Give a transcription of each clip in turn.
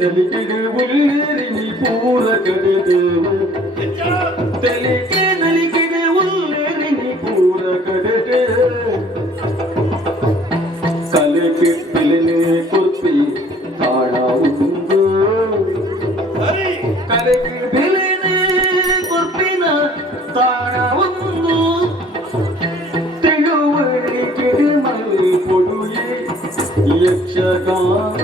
ನಲಿಕೆಗೆ ಉಳ್ಳೇರಿ ಪೂರ ಕಡೆದೇವು ತಲೆಗೆ ನಲಿಕೆಗೆ ಉಳ್ಳೇರಿ ಪೂರ ಕಡೆದೆ ಕಲೆ ಕೆಟ್ಟಿಲೆ ಕುರ್ತಿ ತಾಣ ಉಂದು ಕಲೆಗೆ ಬೆಲೆನೆ ಕುರ್ಪಿನ ತಾಣ ಒಂದು ತಿಳುವಳಿಕೆ ಮಲ್ಲಿ ಕೊಡುಗೆ ಯಕ್ಷಗಾನ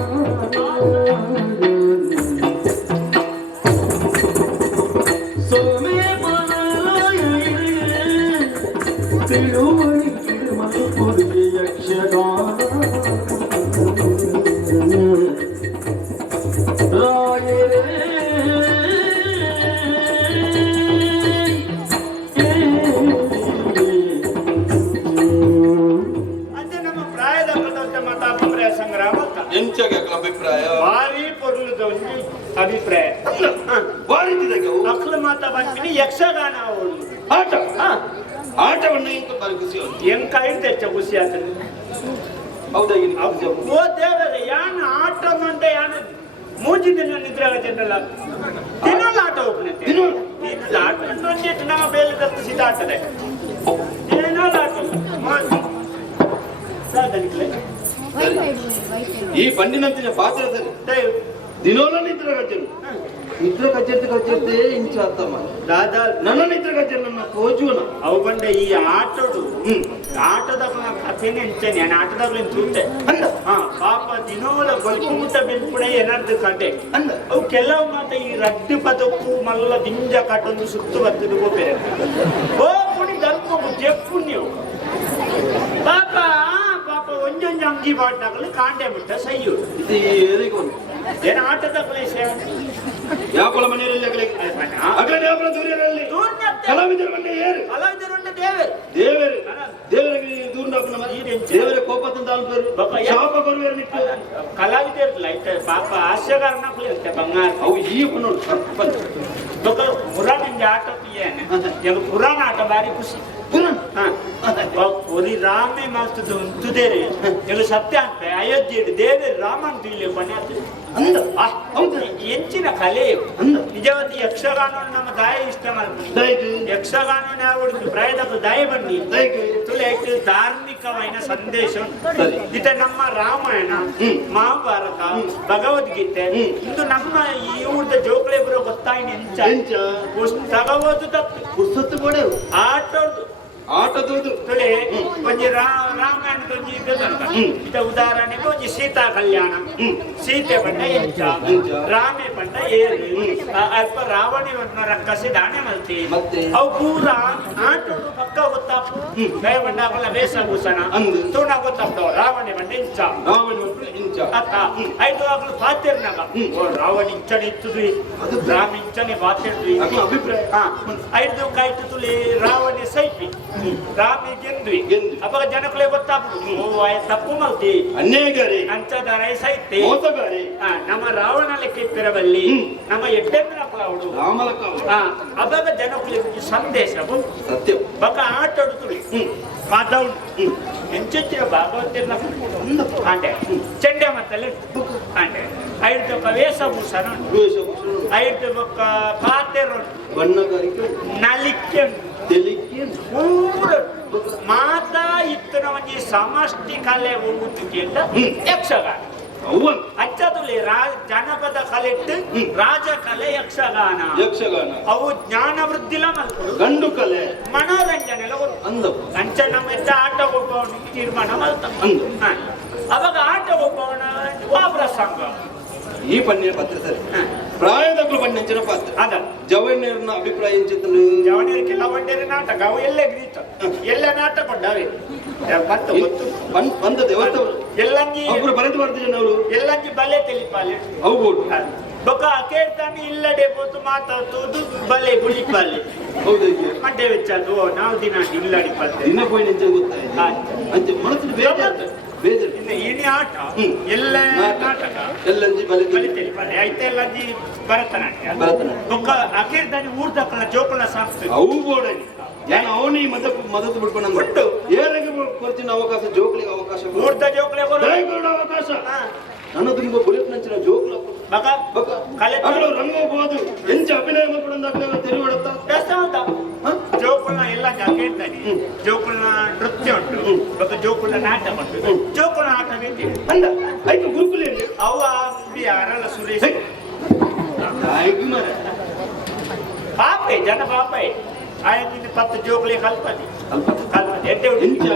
ಅಭಿಪ್ರಾಯ ಭಾರಿ ಪೊರ್ಲುದ ಅಭಿಪ್ರಾಯ ಅಕ್ಲ ಮಾತಾ ಬಂದ್ಬಿಟ್ಟು ಯಕ್ಷಗಾನ ಆಟ ಆಟವನ್ನು ಇಂತ ಖುಷಿ ಹೆಂಗ್ ಕಾಯ್ದೆ ಖುಷಿ ಆಗ್ತದೆ ಹೌದಾ ಓ ದೇವರೇ ಯಾನ ಆಟ ಮಂಡ ಯಾನ ಮೂಜಿ ದಿನ ನಿದ್ರಾಗ ಜನರಲ್ಲ ತಿನ್ನಲ್ಲ ಆಟ ಹೋಗ್ನತ್ತೆ ಆಟ ನಮ್ಮ ಬೇಲೆ ಸಿದ್ಧ ಆಗ್ತದೆ ಏನಲ್ಲ ಆಟ ಸಾಧನಿಕ್ಲೆ ಈ ಬಂಡಿನಂತಿನ ಪಾತ್ರದಲ್ಲಿ ದಿನೋಲ ನಿದ್ರ ಗಜ್ಜರು ನಿದ್ರ ಗಜ್ಜರ್ತಿ ಇಂಚ ಅತ್ತಮ್ಮ ದಾದಾ ನನ್ನ ನಿದ್ರ ಗಜ್ಜರ್ ನನ್ನ ಕೋಜುವನ ಅವು ಬಂಡ ಈ ಆಟೋಡು ಆಟದಾಗ ಕಥೆನೆ ಇಂಚನೆ ಆಟದಾಗ ತುರ್ತೆ ಅಂದ ಪಾಪ ದಿನೋಲ ಬಲ್ಕುಮುಟ್ಟ ಬೆನ್ಪುಡೆ ಏನಾರ್ದು ಕಟ್ಟೆ ಅಂದ ಅವು ಕೆಲವು ಮಾತ ಈ ರಡ್ಡು ಪದಕ್ಕೂ ಮಲ್ಲ ದಿಂಜ ಕಟ್ಟೊಂದು ಸುತ್ತು ಬರ್ತದೆ ಬೇರೆ ಓ ಪುಣಿ ಧರ್ಮ ಜಪ್ಪು ನೀವು ಪಾಪ ಒಂದೊಂದು ಅಂಗಿ ಬಾಟ್ನಾಗಲು ಕಾಂಡೆ ಬಿಟ್ಟ ಸೈಯು ಏನ ಆಟದ ಕ್ಲೇಶ ಯಾಕೊಳ ಮನೆಯಲ್ಲಿ ಕಲಾವಿದರು ಬಂಡೆ ಏರು ಕಲಾವಿದರು ಬಂಡೆ ದೇವರು ದೇವರು ದೇವರಿಗೆ ದೂರ ದೇವರ ಕೋಪ ತಂದು ಶಾಪ ಬರುವೆ ನಿಟ್ಟು ಕಲಾವಿದರು ಪಾಪ ಹಾಸ್ಯಗಾರನ ಇರುತ್ತೆ ಬಂಗಾರ ಅವು ಈ ನೋಡಿ ಪುರಾಣ ಆಟ ಏನು ಪುರಾಣ ಆಟ ಬಾರಿ ಖುಷಿ ಒರಿ ರಾಮೇ ಮಾಸ್ತದ ತುದೇರೆ ಎಲ್ಲ ಸತ್ಯ ಅಂತ ಅಯೋಧ್ಯೆ ದೇವರ ರಾಮನ್ ತಿಳಿಯ ಬಣ್ಣ ಹೆಚ್ಚಿನ ಕಲೆ ನಿಜವಾದ ಯಕ್ಷಗಾನ ನಮ್ಮ ದಾಯ ಇಷ್ಟ ಮಾಡ್ತೀನಿ ಯಕ್ಷಗಾನ ನಾವು ಪ್ರಾಯದ ದಾಯ ಬನ್ನಿ ತುಲೆ ಧಾರ್ಮಿಕమైన ಸಂದೇಶ ಇತ ನಮ್ಮ ರಾಮಾಯಣ ಮಹಾಭಾರತ ಭಗವದ್ಗೀತೆ ಇಂದು ನಮ್ಮ ಈ ಊರದ ಜೋಕಳೆ ಬರೋ ಗೊತ್ತಾಯಿನ ಎಂಚ ತಗಬೋದು ತಪ್ಪು ಕೂಡ ಆಟೋದು ಆಟದೋದು ತೊಲೆ ಒಂಜಿ ರಾಮಾಯಣದ ಒಂಜಿ ಇದ ಉದಾಹರಣೆಗೆ ಒಂಜಿ ಸೀತಾ ಕಲ್ಯಾಣ ಸೀತೆ ಬಂಡ ಎಂಚ ರಾಮೆ ಬಂಡ ಏರು ಅಲ್ಪ ರಾವಣವನ್ನು ರಕ್ಕಸಿ ದಾಣೆ ಮಲ್ತಿ ಅವು ಪೂರ ಆಟೋಡು ಪಕ್ಕ ಗೊತ್ತಾಪು ಕೈ ಬಂಡಾಗಲ್ಲ ವೇಷಭೂಷಣ ತೂಣ ಗೊತ್ತಾಪ್ತವ ರಾವಣೆ ಬಂಡ ಇಂಚ ಅತ್ತ ಐದು ಆಗಲು ಪಾತಿರ್ನಾಗ ರಾವಣ ಇಂಚನೆ ಇತ್ತುದ್ವಿ ರಾಮ ಇಂಚನೆ ಪಾತಿರ್ದ್ವಿ ಅಭಿಪ್ರಾಯ ಐದು ಕಾಯ್ತು ತುಳಿ ರಾವಣೆ ಸೈಪಿ ರಾಮಿ ಗೆಂದ್ವಿ ಅವಾಗ ಜನಕ್ಕಲೇ ಗೊತ್ತಾಗ್ಬಿಡು ಓ ತಪ್ಪು ಮಲ್ತಿ ಅನ್ಯಾಯಗಾರಿ ಅಂಚದ ರೈಸೈತಿ ಮೋಸಗಾರಿ ನಮ್ಮ ರಾವಣ ಲೆಕ್ಕಿತ್ತಿರಬಲ್ಲಿ ನಮ್ಮ ಎಡ್ಡೆಂದ್ರ ಅವಳು ಅವಾಗ ಜನಕ್ಕಲೇ ಸಂದೇಶ ಸತ್ಯ ಬಕ ಆಟಾಡುತ್ತುಳಿ ಮಾತಾಡು ಎಂಚೆಚ್ಚಿನ ಭಾಗವತಿನ ಅಂಡೆ ಚೆಂಡೆ ಮತ್ತಲ್ಲಿ ಅಂಡೆ ಐದು ವೇಷಭೂಷಣ ಐದು ಬೊಕ್ಕ ಪಾತೆರು ಬಣ್ಣಗಾರಿಕೆ ನಲಿಕೆ ಪೂರ ಮಾತಾ ಇತ್ತನ ಒಂಜಿ ಸಮಷ್ಟಿ ಕಲೆ ಉಂಟು ಯಕ್ಷಗಾನ ಅಚ್ಚದುಲಿ ಜನಪದ ಕಲೆ ರಾಜ ಕಲೆ ಯಕ್ಷಗಾನ ಅವು ಜ್ಞಾನ ವೃದ್ಧಿಲ ಮಲ್ಪಡು ಗಂಡು ಕಲೆ ಮನೋರಂಜನೆ ಅಂದ ಅಂಚ ನಮ್ಮ ಎಷ್ಟ ಆಟ ಹೋಗೋಣ ತೀರ್ಮಾನ ಮಲ್ತ ಅವಾಗ ಆಟ ಹೋಗೋಣ ಪ್ರಸಂಗ ಈ ಪನ್ಯ ಪಾತ್ರ ಸರಿ ಪ್ರಾಯದಕ್ಕೂ ಪನ್ಯಂಚಿನ ಪಾತ್ರ ಅದ ಜವಣ್ಯರನ್ನ ಅಭಿಪ್ರಾಯ ಜವಣ್ಯರ ಕೆಲವೊಂಡೇರಿ ನಾಟಕ ಅವು ಎಲ್ಲೇ ಗ್ರೀತ ಎಲ್ಲ ನಾಟಕ ಕೊಂಡವೆ ಬಂದ ದೇವಸ್ಥಾನ ಎಲ್ಲಂಗಿ ಒಬ್ರು ಬರೆದು ಬರ್ತಿದ್ದೇನೆ ಅವರು ಎಲ್ಲಂಗಿ ಬಲೆ ತೆಲಿಪಾಲೆ ಹೌದು ಬೊಕ್ಕ ಕೇಳ್ತಾನೆ ಇಲ್ಲಡೆ ಹೋತು ಮಾತಾಡ್ತೋದು ಬಲೆ ಗುಳಿಪಾಲೆ ಹೌದು ಮಂಡೆ ವೆಚ್ಚದು ನಾವು ದಿನ ಇಲ್ಲಡಿ ಪಾಲೆ ದಿನ ಪೋಯಿ ನಿಜ ಗೊತ್ತಾಯ್ತು ಅಂತೆ ಮನಸ್ಸು ಬೇಜಾರು ಏನೇ ಆಟ ಎಲ್ಲ ನಾಟಕ ಎಲ್ಲಂಜಿ ಬಲೆ ತೆಲಿಪಾಲೆ ಐತೆ ಎಲ್ಲಂಜಿ ಭರತನಾಟ್ಯ ಬೊಕ್ಕ ಅಕೇಳ್ತಾನೆ ಊರ್ದಕ್ಕಳ ಜೋಕಳ ಸಂಸ್ಕೃತಿ ಅವು ಬೋಡನಿ ಯಾನು ಅವನಿ ಮದತ್ತು ಬಿಡ್ಕೊಂಡು ಬಿಟ್ಟು ಏರಿಗೆ ಕೊಡ್ತೀನಿ ಅವಕಾಶ ಜೋಕ್ಲಿಗೆ ಅವಕಾಶ ಊರ್ದ ಜೋಕ್ಲೆ ಅವಕಾಶ ನನ್ನ ತುಂಬ ಬುಲೆಟ್ ನಂಚಿನ ಜೋಕ್ಲ ಬಕ ಬೊಕ್ಕ ಕಲೆ ಅಕಲು ರಂಗು ಹೋದು ಎಂಚ ಅಭಿನಯ ಮಾಡ್ಕೊಂಡು ಅಕಲು ತೆರಿ ಹೊಡತ್ತ ವ್ಯಸ್ತ ಉಂಟಾ ಜೋಕುಳ ಎಲ್ಲ ಕೇಳ್ತಾನೆ ಜೋಕುಳ ನೃತ್ಯ ಉಂಟು ಬಕ ಜೋಕುಳ ನಾಟಕ ಉಂಟು ಜೋಕುಳ ಆಟ ಬೇಕೇ ಅಂದ ಆಯ್ತು ಗುರುಕುಲೇನೆ ಅವ ಅರಳ ಸುರೇಶ್ ಆಯ್ತು ಮರ ಪಾಪೆ ಜನ ಪಾಪೆ ಆಯ್ತು 10 ಜೋಕುಲೆ ಕಲ್ಪನೆ ಎಡ್ಡೆ ಎಂಚ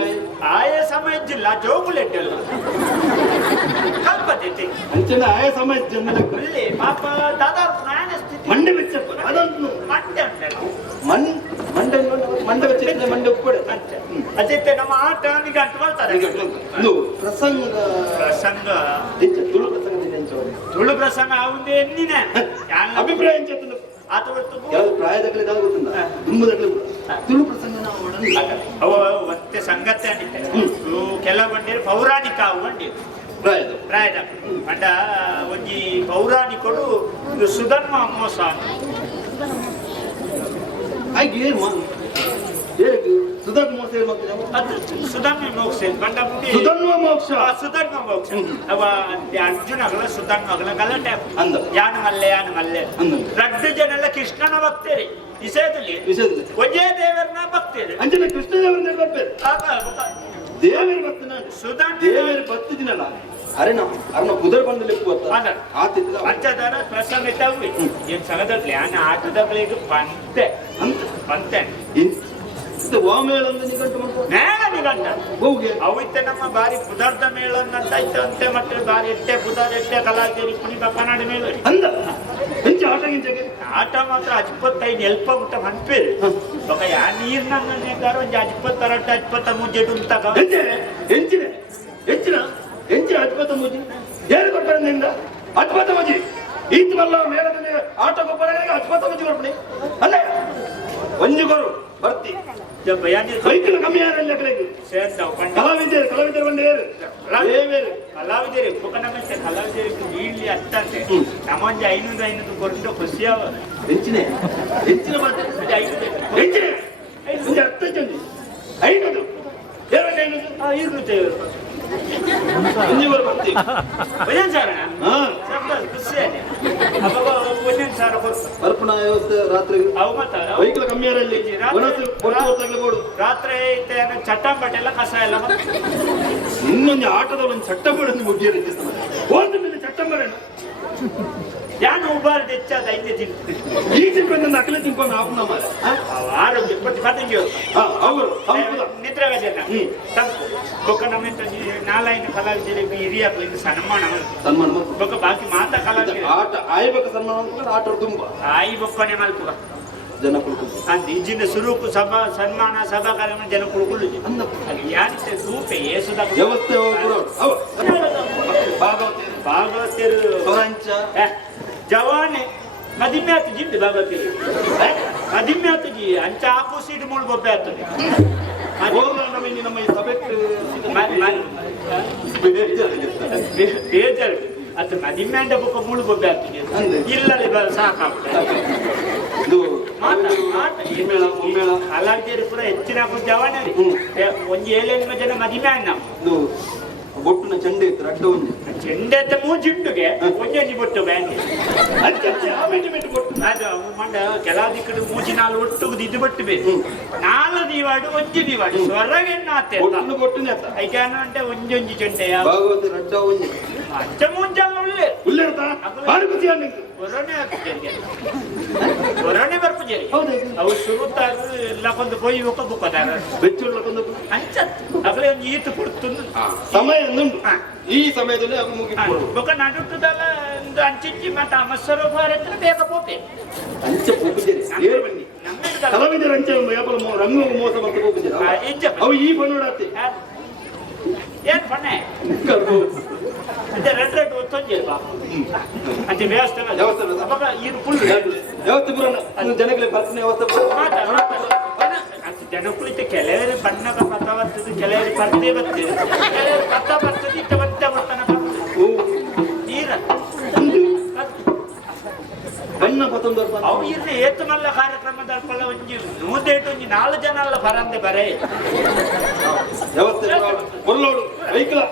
ಆಯ ಸಮಯ ಜಿಲ್ಲ ಜೋಕುಲೆ ಎಡ್ಡೆಲ್ಲ ಕಲ್ಪತೆ ಅಂಚನ ಆಯ ಸಮಾಜ ಜನರ ಇಲ್ಲಿ ಪಾಪ ದಾದಾ ನಾಯನ ಸ್ಥಿತಿ ಮಂಡೆ ಬೆಚ್ಚಪ್ಪ ಅದಂತು ಮಂಡೆ ಉಂಟಲ್ಲ ಮಂಡೆ ಬೆಚ್ಚ ಮಂಡೆ ಉಪ್ಪಡೆ ಅದಿತ್ತೆ ನಮ್ಮ ಆಟ ನಿಗ ಅಂತ ಮಾಡ್ತಾರೆ ಇದು ಪ್ರಸಂಗ ಎಂಚ ತುಳು ಪ್ರಸಂಗದಿಂದ ಎಂಚ ತುಳು ಪ್ರಸಂಗ ಅವಂದೇ ಎನ್ನಿನ ಅಭಿಪ್ರಾಯ ಎಂಚ ತುಳು ಯಾವ್ದು ಪ್ರಾಯದಾಗಲೇ ಇದಾಗ ಗೊತ್ತಿಲ್ಲ ತುಂಬದಾಗಲೇ ತುಳು ಪ್ರಸಂಗ ನಾವು ಮಾಡೋಣ ಅವ ಮತ್ತೆ ಸಂಗತಿ ಅಂದಿತ್ತೆ ಕೆಲವು ಬಂದಿರು ಪೌರಾಣಿಕ ಅವು ಬಂದಿರು ಪ್ರಾಯದ ಅಂಡ ಒಂಜಿ ಪೌರಾಣಿಕರು ಇದು ಸುಧರ್ಮ ಮೋಸ ಹಾಗೆ ಹೇಗೆ ಸುಧರ್ಮ ಮೋಸ ಅದು ಸುಧರ್ಮ ಮೋಕ್ಷ ಬಂಡ ಸುಧರ್ಮ ಮೋಕ್ಷ ಸುಧರ್ಮ ಮೋಕ್ಷ ಅವ ಅರ್ಜುನಗಳ ಸುಧರ್ಮಗಳ ಗಲಾಟೆ ಅಂದ ಯಾನ ಮಲ್ಲೆ ರಡ್ಡು ಜನೆಲ್ಲ ಕೃಷ್ಣನ ಭಕ್ತೇರಿ ವಿಷಯದಲ್ಲಿ ಒಂದೇ ದೇವರನ್ನ ಭಕ್ತೇರಿ ಅಂಜನ ಕೃಷ್ಣ ದೇವರನ್ನ ಬರ್ಬೇಕು ದೇವರ ಭಕ್ತನ ಸುಧರ್ಮ ದೇವರ ಭಕ್ತಿ ದಿನಲ್ಲ ಅರೆನ ಕುದುರೆ ಬಂದಲ್ಲಿ ಆತಿದ್ದ ಪಂಚದಾರ ಪ್ರಸಂಗ ಇದ್ದಾವೆ ಏನ್ ಸಗದಲ್ಲಿ ಆನ ಆಟದಗಳಿಗೆ ಪಂತೆ ಪಂತೆ ವಾಮೇಳ ಅಂತ ನಿಘಂಟು ಮೇಳ ನಿಘಂಟ ಹೋಗಿ ಅವಿತ್ತೆ ನಮ್ಮ ಬಾರಿ ಪುದಾರ್ಥ ಮೇಳ ಅಂತ ಇತ್ತಂತೆ ಮತ್ತೆ ಬಾರಿ ಎಟ್ಟೆ ಪುದಾರ್ ಎಟ್ಟೆ ಕಲಾಕೇರಿ ಕುಣಿಗ ಕನ್ನಡ ಮೇಳ ಅಂದ ಹೆಂಚ ಆಟ ಗಿಂಚಗೆ ಆಟ ಮಾತ್ರ 25 ಎಲ್ಪ ಬಿಟ್ಟ ಮನ್ಪೇರು ಬೊಕ ಯಾ ನೀರ್ನಂಗಾರ ಒಂಜಿ 26 ಉಂತಾಗ ಹೆಂಚಿನ ಹೆಚ್ಚಿನ ಹೆಚ್ಚಿನ 23 ಏನು ಕೊಡ್ತಾರೆ ನಿಂದ 23 ಈತ್ ಮಲ್ಲ ಮೇಳದಲ್ಲಿ ಆಟ ಗೊಬ್ಬರಗಳಿಗೆ 23 ಕೊಡ್ಬಿಡಿ ಅಲ್ಲೇ ಒಂಜಿಗೊರು ಬರ್ತಿ ಸೈಕಲ್ ಕಮ್ಮಿ ಯಾರಲ್ಲಿ ಕಲಾವಿದರು ಬಂದೇರು ಕಲಾವಿದರು ಪುಕನಮಂತೆ ಕಲಾವಿದರಿಗೆ ಇಲ್ಲಿ ಅಷ್ಟಂತೆ ನಮ್ಮೊಂದು 500 ಕೊಟ್ಟು ಖುಷಿಯಾವ ಹೆಚ್ಚಿನ ಹೆಚ್ಚಿನ ಹೆಚ್ಚಿನ ಒಂದು 10 ಜನ 500 ಬರ್ತಿ ಅರ್ಪಣಾ ವ್ಯವಸ್ಥೆ ರಾತ್ರಿ ವೆಹಿಕಲ್ ಕಮ್ಮಿ ರಾತ್ರಿ ಚಟ್ಟಂಬಟ್ಟೆ ಎಲ್ಲ ಕಸ ಎಲ್ಲ ಇನ್ನೊಂದು ಆಟದ ಒಂದು ಚಟ್ಟಂಬಡನ್ನು ಮುಗಿಯ ಹೋದ ಮೇಲೆ ಚಟ್ಟಂಬಡ ಯಾನು ಉಬಾರ ಹೆಚ್ಚಾದ ಐತೆ ಈ ತಿನ್ಕೊಂಡು ಅಕಲೆ ತಿನ್ಕೊಂಡು ಆಪನ ಮಾರ ಆರೋಗ್ಯ ಪ್ರತಿಪಾದನೆ ಅವರು ನಿದ್ರೆ ಬೊಕ್ಕ ನಮ್ಮ ನಾಲ್ಕು ಕಲಾವಿದರಿಗೆ ಹಿರಿಯ ಸನ್ಮಾನ ಬೊಕ್ಕ ಬಾಕಿ ಮಾತಾ ಕಲಾವಿದ ಆಟ ಆಯ್ಬೇಕ ಸನ್ಮಾನ ಆಟ ತುಂಬ ಆಯಿ ಬೊಕ್ಕನೆ ಮಲ್ಪುಗ ಜನ ಕುಳ್ಕು ಅಂತ ಈಜಿನ ಸುರೂಪು ಸಭಾ ಸನ್ಮಾನ ಸಭಾ ಕಾರ್ಯಕ್ರಮ ಜನ ಕುಳ್ಕೊಳ್ಳು ಯಾರಿತ್ತೆ ಸೂಪೆ ಏಸುದ ವ್ಯವಸ್ಥೆ ಭಾಗವತರು ಜವಾನೆ ಮದಿಮೆ ಆತು ಜಿಂದು ಭಾಗವತರು ಮದಿಮೆ ಆತು ಜಿ ಅಂಚ ಆಪೋಸಿಟ್ ಮೂಳು ಗೊಬ್ಬೆ ಆಗ್ತದೆ ನಮ್ಮ ಈ ಸಭೆಗೆ ಬೇಜಾರು ಅದು ಮದಿಮೆ ಅಂಡ ಬೊಕ್ಕ ಮೂಳು ಗೊಬ್ಬೆ ಆಗ್ತದೆ ಇಲ್ಲಲ್ಲಿ ಸಾಕಾಗ್ತದೆ ಕಲಾವಿದರು ಪೂರ ಹೆಚ್ಚಿನ ಜವಾನ ಒಂಜಿ 7 ಜನ ಮದಿಮೆ ಅನ್ನ ಬೊಟ್ಟುನ ಚೆಂಡೆ ಇತ್ತು ಅಡ್ಡ ಒಂದು ಚೆಂಡೆ ಅಂತ ಮೂಜಿಂಡುಗೆ ಒಂಜೊಂಜಿ ಬೊಟ್ಟು ಬ್ಯಾಂಕ್ ಅದು ಮಂಡ ಕೆಲವು ಕಡೆ ಮೂಜಿ 4 ಒಟ್ಟು ಇದು ಬಟ್ಟು ಬೇಕು 4 ದೀವಾಡು ಒಂಜಿ ದೀವಾಡು ಸ್ವರವೆನ್ನಾತೆ ಬೊಟ್ಟುನೆ ಐಕ್ಯಾನ అంటే ಒಂಜೊಂಜಿ ಚೆಂಡೆಯ ಭಾಗವತ ರಡ್ಡ ಒಂಜಿ ಅಚ್ಚ ಮುಂಜಾಲ ಉಳ್ಳೆ ಹೊರನೆ ಬರ್ಪುಜರಿ ಅವು ಶುರುತ್ತಾಗ ಲಕೊಂದು ಪೋಯಿ ಒಕ್ಕ ಬುಕ್ಕದಾರ ಬೆಚ್ಚು ಲಕೊಂದು ಅಂಚ ಅಗಲೇ ಒಂದು ಈತು ಕೊಡ್ತುಂದು ಸಮಯ ಈ ಸಮಯದಲ್ಲಿ ಅವು ಮುಗಿಸ್ಕೊಡು ಬೊಕ್ಕ ನಡುತ್ತದಲ್ಲ ಒಂದು ಅಂಚಿಂಚಿ ಮತ್ತೆ ಅಮಸ್ವರೂಪಾರ ಹತ್ರ ಬೇಗ ಪೋಪೆ ಅಂಚ ಹೋಗುದಿರಿ ಏರು ಬನ್ನಿ ಕಲಾವಿದರ ಅಂಚೆ ರಂಗ ಮೋಸ ಮತ್ತೆ ಹೋಗುದಿರಿ ಅವು ಈ ಬಣ್ಣೋಡಾತಿ ಏನ್ ಬಣ್ಣೆ ರೆಡ್ ರೆಡ್ ಒತ್ತೊಂಜಿಲ್ವಾ ಅಂತ ವ್ಯವಸ್ಥೆ ವ್ಯವಸ್ಥೆ ಪುರ ಜನಗಳಿಗೆ ಬರ್ತನೆ ಜನಕ್ಕೂ ಕೆಲವರು ಬಣ್ಣಗ ಪಥ ಬರ್ತದೆ ಕೆಲವರು ಪರ್ದೆ ಬರ್ತದೆ ಕೆಲವರು ಪಥ ಬರ್ತದೆ ಇತ್ತ ಮತ್ತೆ ಬರ್ತಾನ ನೀರ ಬಣ್ಣ ಪತೊಂದು ಅವು ಇಲ್ಲಿ ಏತು ಮಲ್ಲ ಕಾರ್ಯಕ್ರಮದ ಒಂಜಿ 4 ಜನ ಅಲ್ಲ ಬರಂದೆ ಬರೇ ವ್ಯವಸ್ಥೆ ವೆಹಿಕಲ್